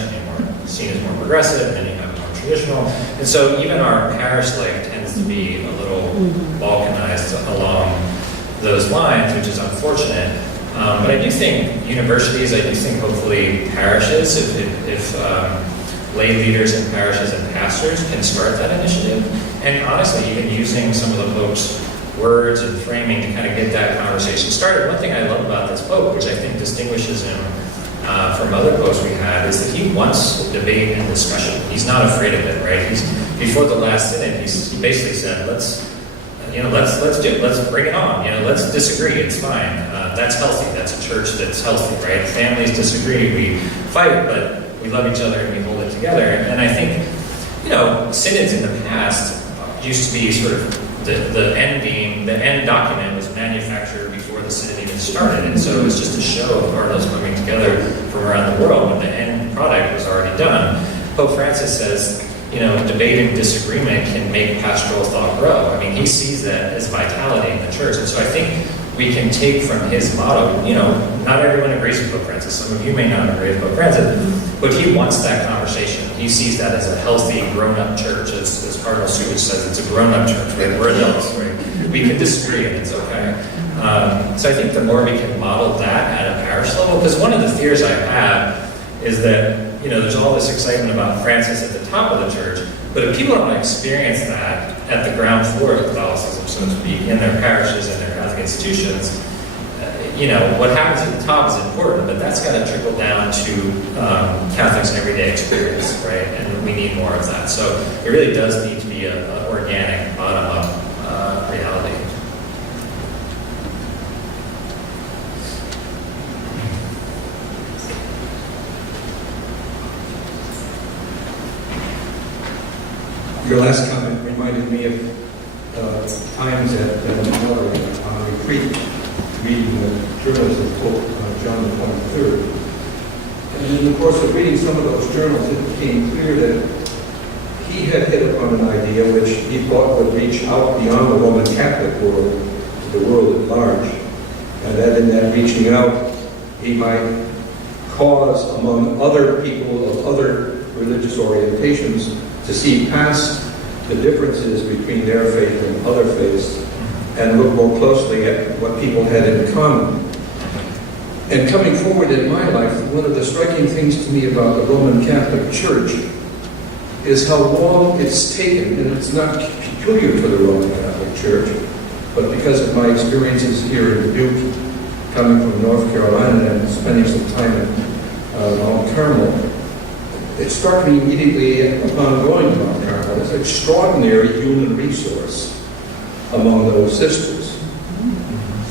seen as more progressive, and then you have more traditional. And so even our parish life tends to be a little balkanized along those lines, which is unfortunate. But I do think universities, I do think hopefully parishes, if lay leaders in parishes and pastors can start that initiative. And honestly, even using some of the Pope's words and framing to kind of get that conversation started. One thing I love about this Pope, which I think distinguishes him from other popes we had, is that he wants debate and discussion. He's not afraid of it, right? Before the last synod, he basically said, let's bring it on. Let's disagree. It's fine. That's healthy. That's a church that's healthy, right? Families disagree. We fight, but we love each other and we hold it together. And I think, synods in the past used to be sort of the end document was manufactured before the synod even started. And so it was just a show of cardinals coming together from around the world when the end product was already done. Pope Francis says, debate and disagreement can make pastoral thought grow. I mean, he sees that as vitality in the church. And so I think we can take from his motto, not everyone agrees with Pope Francis. Some of you may not agree with Pope Francis, but he wants that conversation. He sees that as a healthy, grown-up church. As Cardinal Suich says, it's a grown-up church, right? We're adults, right? We can disagree and it's okay. So I think the more we can model that at a parish level, because one of the fears I have is that, there's all this excitement about Francis at the top of the church, but if people don't experience that at the ground floor of Catholicism, so to speak, in their parishes and their Catholic institutions, what happens at the top is important, but that's got to trickle down to Catholics' everyday experience, right? And we need more of that. So it really does need to be an organic, bottom-up reality. Your last comment reminded me of times at on a retreat, reading the journals of Pope John the 23rd. And in the course of reading some of those journals, it became clear that he had hit upon an idea which he thought would reach out beyond the Roman Catholic world to the world at large. And that in that reaching out, he might cause among other people of other religious orientations to see past the differences between their faith and other faiths and look more closely at what people had in common. And coming forward in my life, one of the striking things to me about the Roman Catholic Church is how long it's taken, and it's not peculiar to the Roman Catholic Church, but because of my experiences here in Duke, coming from North Carolina and spending some time in Mount Carmel, it struck me immediately upon going to Mount Carmel as an extraordinary human resource among those sisters.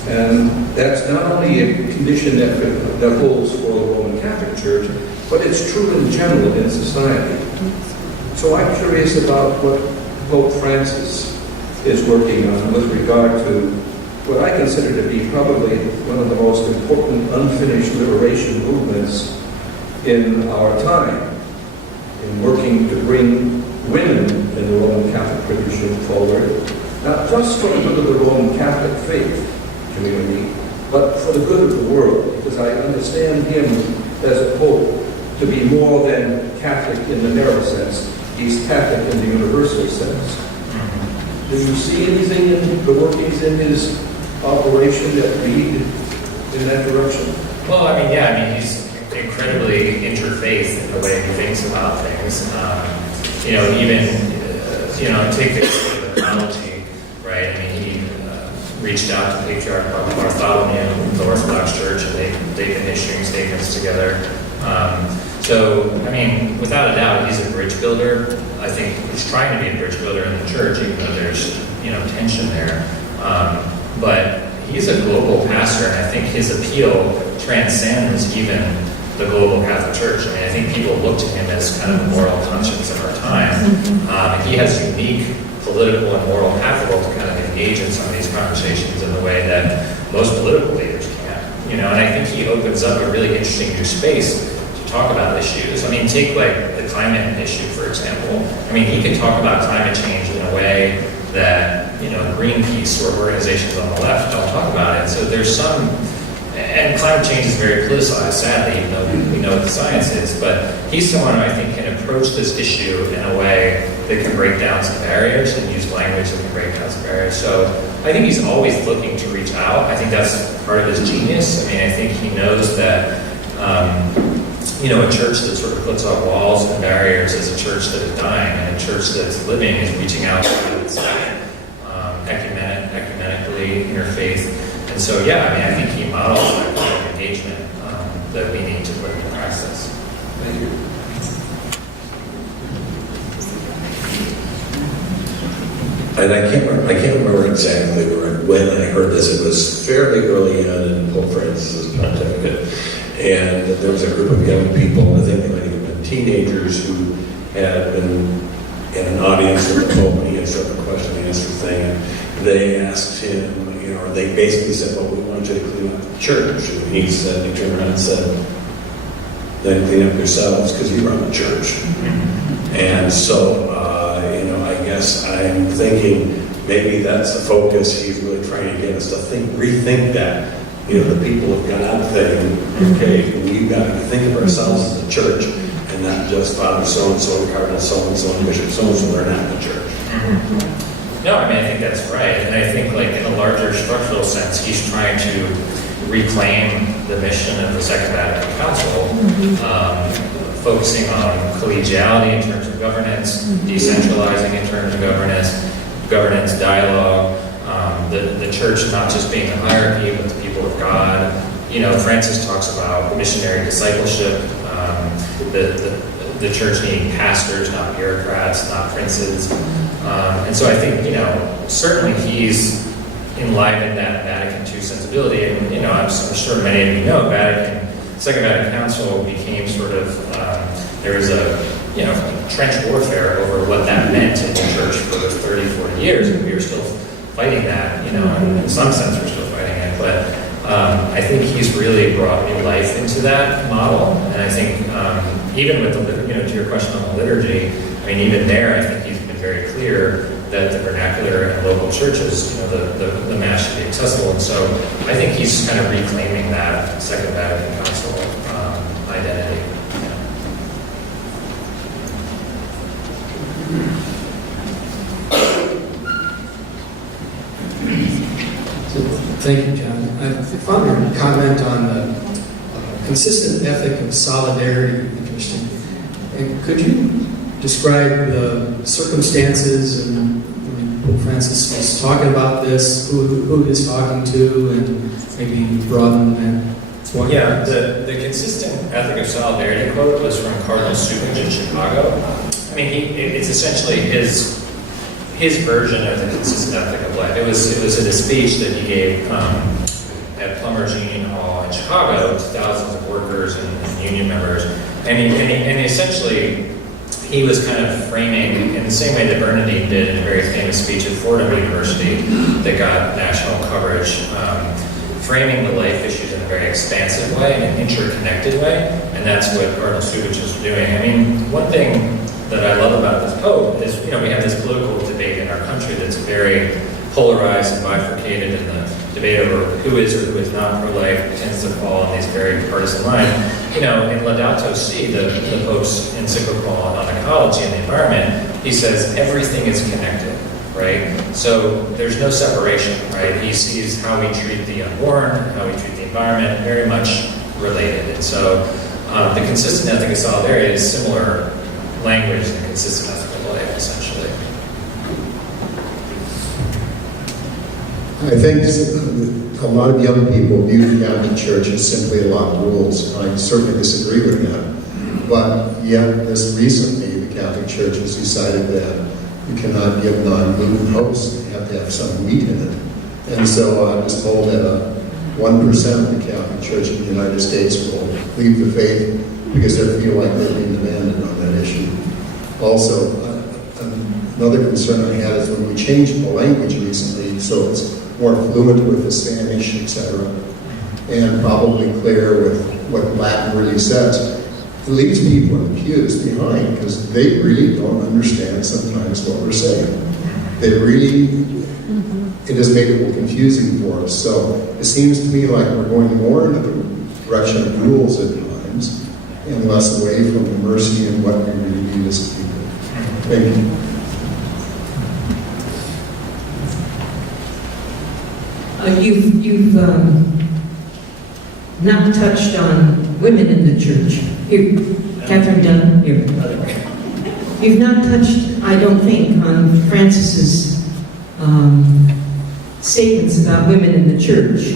And that's not only a condition that holds for the Roman Catholic Church, but it's true in general in society. So I'm curious about what Pope Francis is working on with regard to what I consider to be probably one of the most important unfinished liberation movements in our time, in working to bring women in the Roman Catholic tradition forward, not just for the good of the Roman Catholic faith community, but for the good of the world, because I understand him as a pope to be more than Catholic in the narrow sense. He's Catholic in the universal sense. Do you see anything in the workings in his operation that lead in that direction? Well, I mean, yeah, I mean, he's incredibly interfaith in the way he thinks about things. You know, even, you know, take the case of theology, right? I mean, he reached out to Patriarch Bartholomew in the Orthodox Church, and they've been issuing statements together. So, I mean, without a doubt, he's a bridge builder. I think he's trying to be a bridge builder in the church, even though there's, you know, tension there. But he's a global pastor, and I think his appeal transcends even the global Catholic Church. I mean, I think people look to him as kind of the moral conscience of our time. He has unique political and moral capital to kind of engage in some of these conversations in the way that most political leaders can't. You know, and I think he opens up a really interesting new space to talk about issues. I mean, take like the climate issue, for example. I mean, he can talk about climate change in a way that, you know, Greenpeace or organizations on the left don't talk about it. So there's some, and climate change is very politicized, sadly, even though we know what the science is, but he's someone who I think can approach this issue in a way that can break down some barriers and use language that can break down some barriers. So I think he's always looking to reach out. I think that's part of his genius. I mean, I think he knows that, you know, a church that sort of puts up walls and barriers is a church that is dying, and a church that's living is reaching out to its ecumenically, interfaith. And so, yeah, I mean, I think he models that kind of engagement that we need to put into practice. Thank you. And I can't remember exactly when I heard this. It was fairly early on in Pope Francis's pontificate. And there was a group of young people, I think they might have been teenagers, who had been in an audience with the Pope, and he had sort of a question and answer thing. And they asked him, you know, or they basically said, well, we want you to clean up the church. And he said, he turned around and said, then clean up yourselves because you run the church. And so, you know, I guess I'm thinking maybe that's the focus he's really trying to get us to rethink that. You know, the people of God thing, okay, we've got to think of ourselves as a church and not just Father so-and-so and Cardinal so-and-so and Bishop so-and-so. They're not the church. No, I mean, I think that's right. And I think, like, in a larger structural sense, he's trying to reclaim the mission of the Second Vatican Council, focusing on collegiality in terms of governance, decentralizing in terms of governance dialogue, the church not just being the hierarchy, but the people of God. You know, Francis talks about missionary discipleship, the church needing pastors, not bureaucrats, not princes. And so I think, you know, certainly he's enlivened that Vatican II sensibility. And, you know, I'm sure many of you know, Second Vatican Council became sort of, there was a, you know, trench warfare over what that meant in the church for 30, 40 years, and we were still fighting that, you know, and in some sense we're still fighting it, but I think he's really brought new life into that model, and I think even with the, you know, to your question on the liturgy, I mean, even there, I think he's been very clear that the vernacular and local churches, you know, the Mass should be accessible, and so I think he's kind of reclaiming that Second Vatican Council identity. Thank you, John. I found your comment on the consistent ethic of solidarity interesting. And could you describe the circumstances and when Pope Francis was talking about this, who he was talking to, and maybe broaden that? Yeah, the consistent ethic of solidarity quote was from Cardinal Subin in Chicago. I mean, it's essentially his version of the consistent ethic of life. It was in a speech that he gave at Plumbers Union Hall in Chicago to thousands of workers and union members, and essentially he was kind of framing in the same way that Bernardine did in a very famous speech at Fordham University that got national coverage, framing the life issues in a very expansive way, in an interconnected way, and that's what Cardinal Subin was doing. I mean, one thing that I love about this Pope is, you know, we have this political debate in our country that's very polarized and bifurcated, and the debate over who is or who is not pro-life tends to fall on these very partisan lines. You know, in Laudato Si, the Pope's encyclical on ecology and the environment, he says everything is connected, right? So there's no separation, right? He sees how we treat the unborn, how we treat the environment very much related. And so the consistent ethic of solidarity is similar language in a consistent ethical life, essentially. I think a lot of young people view the Catholic Church as simply a lot of rules. I certainly disagree with that. But yet, just recently, the Catholic Church has decided that you cannot give non-gluten hosts. You have to have some wheat in it. And so I was told that 1% of the Catholic Church in the United States will leave the faith because they feel like they're being abandoned on that issue. Also, another concern I had is when we changed the language recently, so it's more fluent with the Spanish, etc., and probably clear with what Latin really says, it leaves people in the pews behind because they really don't understand sometimes what we're saying. It has made it more confusing for us. So it seems to me like we're going more in the direction of rules at times and less away from the mercy and what we really need as people. Thank you. You've not touched on women in the church. Here, Catherine Dunn, here. You've not touched, I don't think, on Francis's statements about women in the church.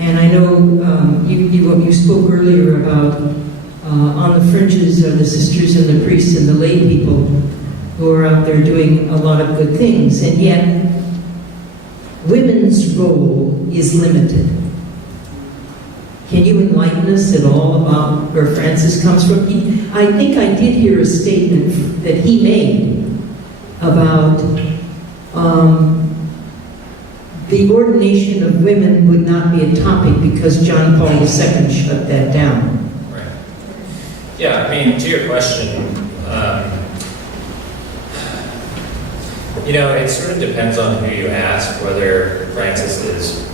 And I know you spoke earlier about on the fringes are the sisters and the priests and the lay people who are out there doing a lot of good things. And yet, women's role is limited. Can you enlighten us at all about where Francis comes from? I think I did hear a statement that he made about the ordination of women would not be a topic because John Paul II shut that down. Right. Yeah, I mean, to your question, it sort of depends on who you ask, whether Francis is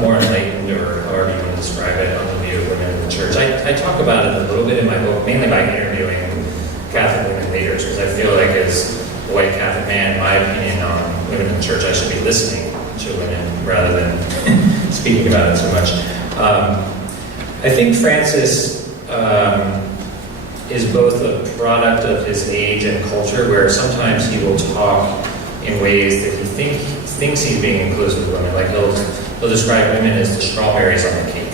more enlightened or however you want to describe it on the view of women in the church. I talk about it a little bit in my book, mainly by interviewing Catholic women leaders, because I feel like as a white Catholic man, my opinion on women in the church, I should be listening to women rather than speaking about it so much. I think Francis is both a product of his age and culture, where sometimes he will talk in ways that he thinks he's being inclusive with women. Like he'll describe women as the strawberries on the cake,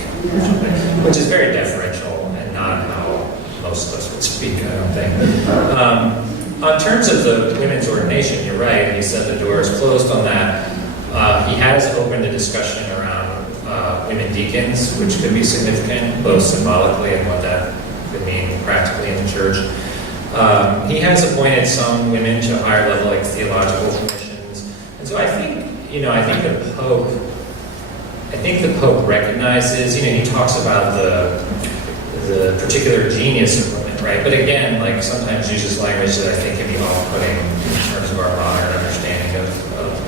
which is very deferential and not how most of us would speak, I don't think. On terms of the women's ordination, you're right, he said the door is closed on that. He has opened a discussion around women deacons, which could be significant, both symbolically and what that could mean practically in the church. He has appointed some women to a higher level, like theological commissions. And so I think the Pope recognizes, he talks about the particular genius of women, right? But again, like sometimes uses language that I think can be off-putting in terms of our modern understanding of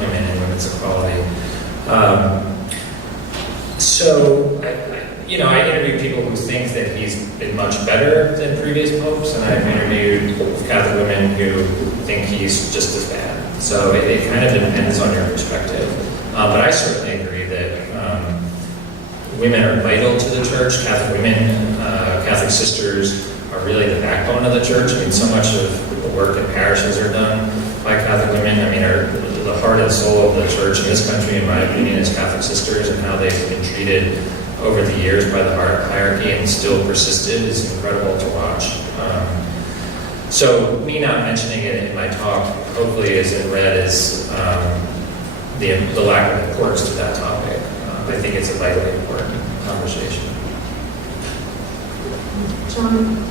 women and women's equality. I interviewed people who think that he's been much better than previous popes, and I've interviewed Catholic women who think he's just as bad. So it kind of depends on your perspective. But I certainly agree that women are vital to the church. Catholic women, Catholic sisters are really the backbone of the church. I mean, so much of the work that parishes are done by Catholic women. I mean, are the heart and soul of the church in this country, in my opinion, is Catholic sisters, and how they've been treated over the years by the hierarchy and still persisted is incredible to watch. So me not mentioning it in my talk hopefully isn't read as the lack of importance to that topic. I think it's a vitally important conversation. John,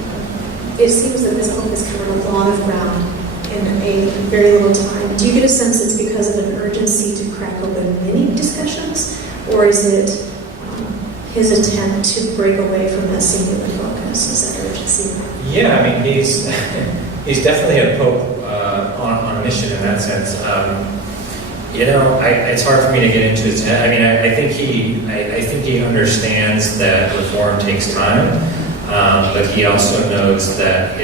it seems that this book has covered a lot of ground in a very little time. Do you get a sense it's because of an urgency to crack open many discussions, or is it his attempt to break away from that singular focus? Is that urgency? Yeah, I mean, he's definitely a pope on a mission in that sense. It's hard for me to get into his head. I mean, I think he understands that reform takes time, but he also knows that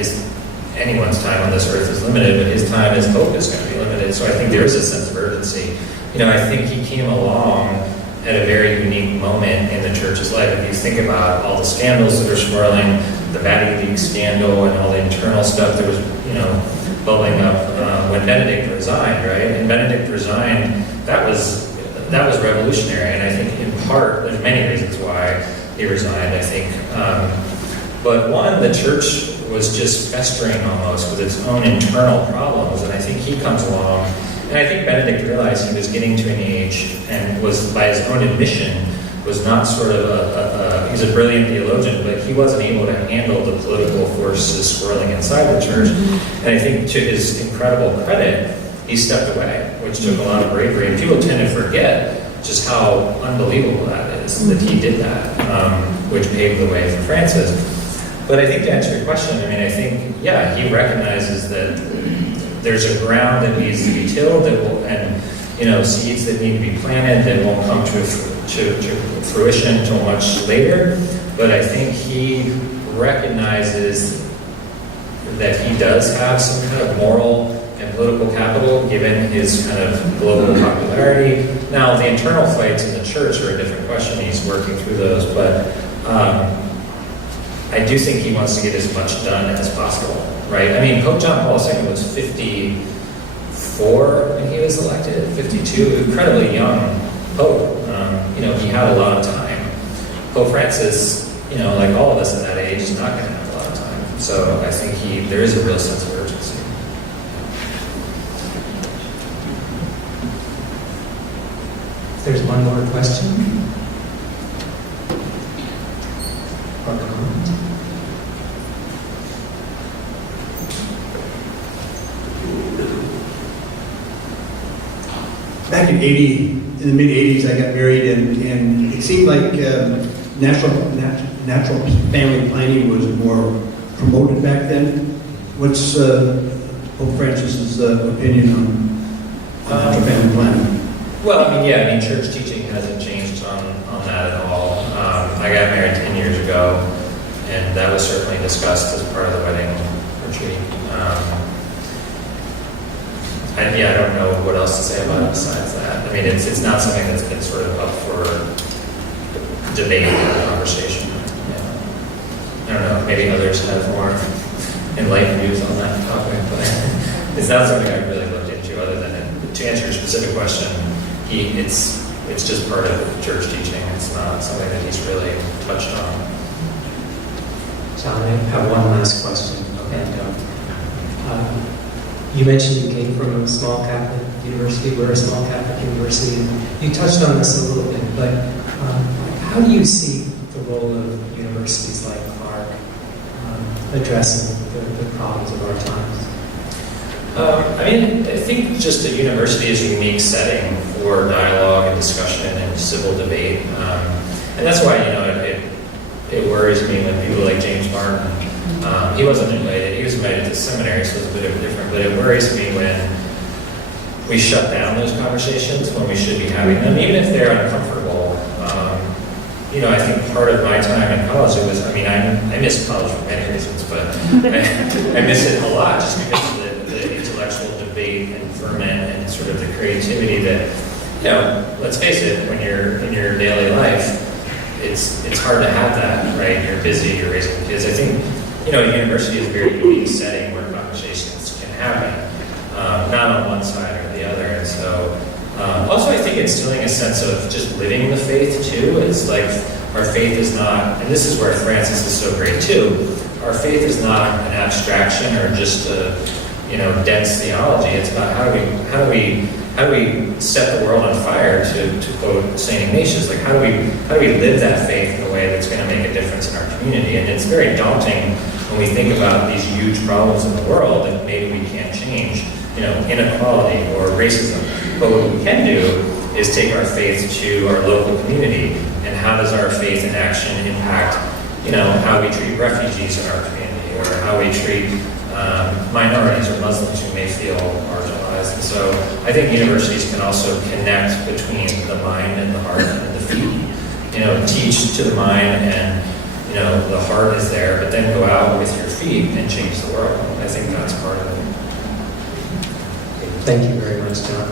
anyone's time on this earth is limited, but his time as pope is going to be limited. So I think there is a sense of urgency. I think he came along at a very unique moment in the church's life. If you think about all the scandals that are swirling, the Vatican Leaks scandal and all the internal stuff that was, bubbling up when Benedict resigned, right? And Benedict resigned, that was revolutionary, and I think in part, there's many reasons why he resigned, I think. But one, the church was just festering almost with its own internal problems, and I think he comes along, and I think Benedict realized he was getting to an age, and was, by his own admission, was not sort of he's a brilliant theologian, but he wasn't able to handle the political forces swirling inside the church. And I think to his incredible credit, he stepped away, which took a lot of bravery. And people tend to forget just how unbelievable that is, that he did that, which paved the way for Francis. But I think to answer your question, I think, yeah, he recognizes that there's a ground that needs to be tilled, and seeds that need to be planted that won't come to fruition until much later. But I think he recognizes that he does have some kind of moral and political capital given his kind of global popularity. Now, the internal fights in the church are a different question. He's working through those, but I do think he wants to get as much done as possible, right? Pope John Paul II was 54 when he was elected, 52, incredibly young pope. He had a lot of time. Pope Francis, like all of us in that age, is not going to have a lot of time. So I think there is a real sense of urgency. There's one more question. Or comment. Back in the mid-'80s, I got married, and it seemed like natural family planning was more promoted back then. What's Pope Francis's opinion on natural family planning? Well, church teaching hasn't changed on that at all. I got married 10 years ago, and that was certainly discussed as part of the wedding retreat. I don't know what else to say about it besides that. It's not something that's been sort of up for debate or conversation. I don't know, maybe others have more enlightened views on that topic, but it's not something I've really looked into other than to answer your specific question, it's just part of church teaching. It's not something that he's really touched on. John, I have one last question. You mentioned you came from a small Catholic university. We're a small Catholic university. You touched on this a little bit, but how do you see the role of universities like Clarke addressing the problems of our times? I think just a university is a unique setting for dialogue and discussion and civil debate. And that's why, it worries me when people like James Martin, he wasn't invited, he was invited to seminary, so it's a bit different, but it worries me when we shut down those conversations when we should be having them, even if they're uncomfortable. I think part of my time in college, I miss college for many reasons, but I miss it a lot just because of the intellectual debate and ferment and sort of the creativity that, let's face it, when you're in your daily life, it's hard to have that, right? You're busy, you're raising kids. I think, a university is a very unique setting where conversations can happen, not on one side or the other. And so, also I think instilling a sense of just living the faith too. It's like our faith is not, and this is where Francis is so great too, our faith is not an abstraction or just a, dense theology. It's about how do we set the world on fire, to quote St. Ignatius, like how do we live that faith in a way that's going to make a difference in our community? And it's very daunting when we think about these huge problems in the world that maybe we can't change, inequality or racism. But what we can do is take our faith to our local community, and how does our faith in action impact, how we treat refugees in our community, or how we treat minorities or Muslims who may feel marginalized. And so I think universities can also connect between the mind and the heart and the feet. Teach to the mind, and the heart is there, but then go out with your feet and change the world. I think that's part of it. Thank you very much, John.